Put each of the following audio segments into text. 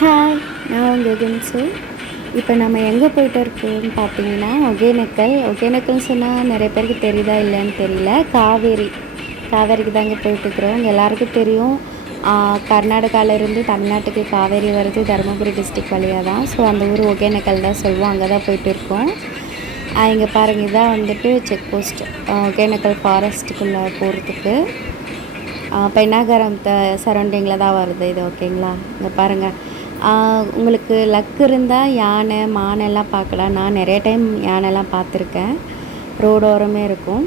Hi, நான் உங்கள் கின்ஸு. இப்போ நம்ம எங்கே போயிட்டு இருக்கோம்னு பார்த்தீங்கன்னா ஒகேனக்கல்னு சொன்னால் நிறைய பேருக்கு தெரியுதா இல்லைன்னு தெரியல. காவேரிக்கு தாங்க போயிட்டுருக்குறோம். உங்கள் எல்லாருக்கும் தெரியும், கர்நாடகாவிலேருந்து தமிழ்நாட்டுக்கு காவேரி வருது தருமபுரி டிஸ்ட்ரிக் வழியாக தான். ஸோ அந்த ஊர் ஒகேனக்கல் தான் சொல்லுவோம். அங்கே தான் போயிட்டுருக்கோம். இங்கே பாருங்கள், இதான் வந்துட்டு செக் போஸ்ட் ஒகேனக்கல் ஃபாரஸ்ட்டுக்குள்ளே போகிறதுக்கு. பெண்ணாகரம் சரௌண்டிங்கில் தான் வருது இது. ஓகேங்களா? இங்கே பாருங்கள், உங்களுக்கு லக் இருந்தால் யானை மானெல்லாம் பார்க்கலாம். நான் நிறைய டைம் யானைலாம் பார்த்துருக்கேன். ரோடோரமே இருக்கும்.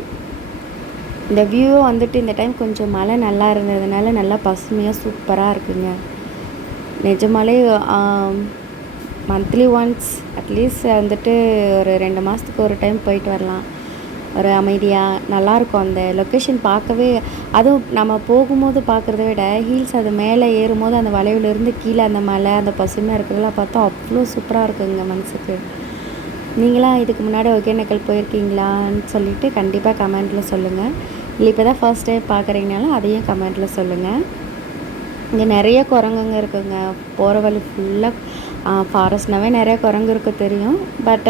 இந்த வியூ வந்துட்டு இந்த டைம் கொஞ்சம் மழை நல்லா இருந்ததுனால நல்லா பசுமையாக சூப்பராக இருக்குங்க. நிஜமாலே மந்த்லி ஒன்ஸ் அட்லீஸ்ட் வந்துட்டு ஒரு 2 மாதத்துக்கு ஒரு டைம் போயிட்டு வரலாம். ஒரு அமைதியாக நல்லாயிருக்கும் அந்த லொக்கேஷன் பார்க்கவே. அதுவும் நம்ம போகும்போது பார்க்குறத விட ஹீல்ஸ் அது மேலே ஏறும்போது அந்த வளைவுலேருந்து கீழே அந்த மலை அந்த பசுமையாக இருக்கிறதெல்லாம் பார்த்தா அவ்வளோ சூப்பராக இருக்குங்க மனசுக்கு. நீங்களாம் இதுக்கு முன்னாடி ஒகேனக்கல் போயிருக்கீங்களான்னு சொல்லிவிட்டு கண்டிப்பாக கமெண்ட்டில் சொல்லுங்கள். இல்லை இப்போ தான் ஃபர்ஸ்ட் டைம் பார்க்குறீங்கனாலும் அதையும் கமெண்ட்டில் சொல்லுங்கள். இங்கே நிறைய குரங்குங்க இருக்குங்க. போகிற வழி ஃபுல்லாக ஃபாரஸ்ட்னாவே நிறைய குரங்கு இருக்க தெரியும். பட்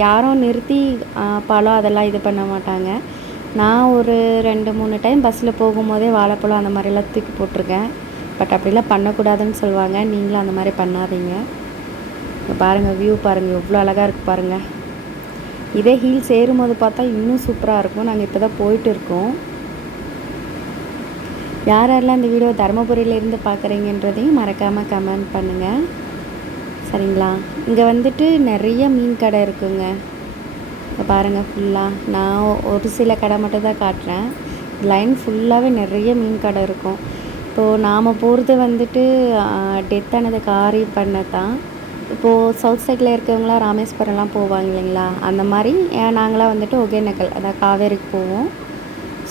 யாரும் நிறுத்தி பழம் அதெல்லாம் இது பண்ண மாட்டாங்க. நான் ஒரு 2-3 டைம் பஸ்ஸில் போகும்போதே வாழைப்பழம் அந்த மாதிரிலாம் தூக்கி போட்டிருக்கேன். பட் அப்படிலாம் பண்ணக்கூடாதுன்னு சொல்லுவாங்க. நீங்களும் அந்த மாதிரி பண்ணாதீங்க. இப்போ பாருங்கள், வியூ பாருங்கள் எவ்வளோ அழகாக இருக்குது பாருங்கள். இதே ஹீல்ஸ் ஏறும்போது பார்த்தா இன்னும் சூப்பராக இருக்கும். நாங்கள் இப்போ தான் போயிட்டு இருக்கோம். யாரெல்லாம் இந்த வீடியோ தருமபுரியிலேருந்து பார்க்குறீங்கன்றதையும் மறக்காமல் கமெண்ட் பண்ணுங்கள். சரிங்களா? இங்கே வந்துட்டு நிறைய மீன் கடை இருக்குங்க. இப்போ பாருங்கள், ஃபுல்லாக நான் ஒரு சில கடை மட்டும் தான் காட்டுறேன். லைன் ஃபுல்லாகவே நிறைய மீன் கடை இருக்கும். இப்போது நாம் போகிறது வந்துட்டு டெத் ஆனது காரி பண்ண தான். இப்போது சவுத் சைடில் இருக்கவங்களாம் ராமேஸ்வரம்லாம் போவாங்க இல்லைங்களா? அந்த மாதிரி நாங்களாம் வந்துட்டு ஒகேனக்கல் அதாவது காவேரிக்கு போவோம்.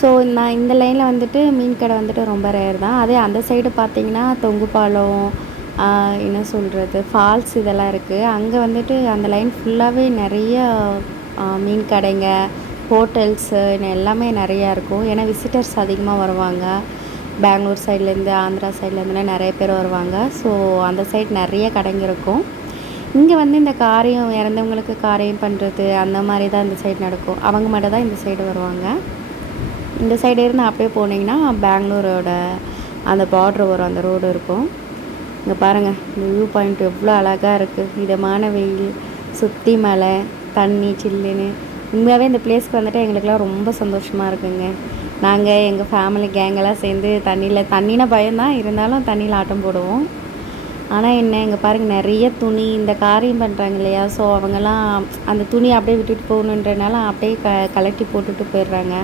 ஸோ நான் இந்த லைனில் வந்துட்டு மீன் கடை வந்துட்டு ரொம்ப ரேர் தான். அதே அந்த சைடு பார்த்திங்கன்னா தொங்குப்பாலம், என்ன சொல்கிறது, ஃபால்ஸ் இதெல்லாம் இருக்குது. அங்கே வந்துட்டு அந்த லைன் ஃபுல்லாகவே நிறைய மீன் கடைங்க, ஹோட்டல்ஸு எல்லாமே நிறையா இருக்கும். ஏன்னா விசிட்டர்ஸ் அதிகமாக வருவாங்க. பெங்களூர் சைட்லேருந்து ஆந்திரா சைட்லேருந்துலாம் நிறைய பேர் வருவாங்க. ஸோ அந்த சைடு நிறைய கடைங்க இருக்கும். இங்கே வந்து இந்த காரியம் இறந்தவங்களுக்கு காரியம் பண்ணுறது அந்த மாதிரி தான் இந்த சைடு நடக்கும். அவங்க மட்டும் தான் இந்த சைடு வருவாங்க. இந்த சைடு இருந்து அப்படியே போனீங்கன்னா பெங்களூரோட அந்த பார்ட்ரு வரும், அந்த ரோடு இருக்கும். இங்கே பாருங்கள், இந்த வியூ பாயிண்ட் எவ்வளோ அழகாக இருக்குது. இதமான வெயில், சுற்றி மலை, தண்ணி சில்லுன்னு. உண்மையாகவே இந்த பிளேஸ்க்கு வந்துட்டு எங்களுக்கெல்லாம் ரொம்ப சந்தோஷமாக இருக்குங்க. நாங்கள் எங்கள் ஃபேமிலி கேங்கெல்லாம் சேர்ந்து தண்ணினா பயம்தான், இருந்தாலும் தண்ணியில் ஆட்டம் போடுவோம். ஆனால் என்ன, இங்கே பாருங்கள் நிறைய துணி இந்த காரியம் பண்ணுறாங்க இல்லையா? ஸோ அவங்கெல்லாம் அந்த துணி அப்படியே விட்டுட்டு போகணுன்றனால அப்படியே கலட்டி போட்டுட்டு போயிடுறாங்க.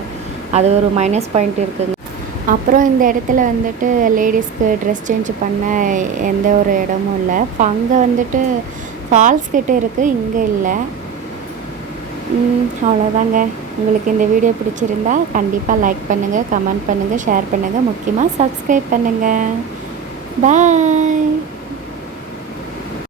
அது ஒரு மைனஸ் பாயிண்ட் இருக்குங்க. அப்புறம் இந்த இடத்துல வந்துட்டு லேடிஸ்க்கு ட்ரெஸ் சேஞ்ச் பண்ண எந்த ஒரு இடமும் இல்லை. அங்கே வந்துட்டு ஃபால்ஸ் கிட்டே இருக்குது, இங்கே இல்லை. அவ்வளோதாங்க. உங்களுக்கு இந்த வீடியோ பிடிச்சிருந்தா கண்டிப்பாக லைக் பண்ணுங்கள், கமெண்ட் பண்ணுங்கள், ஷேர் பண்ணுங்கள், முக்கியமாக சப்ஸ்கிரைப் பண்ணுங்கள். பாய்.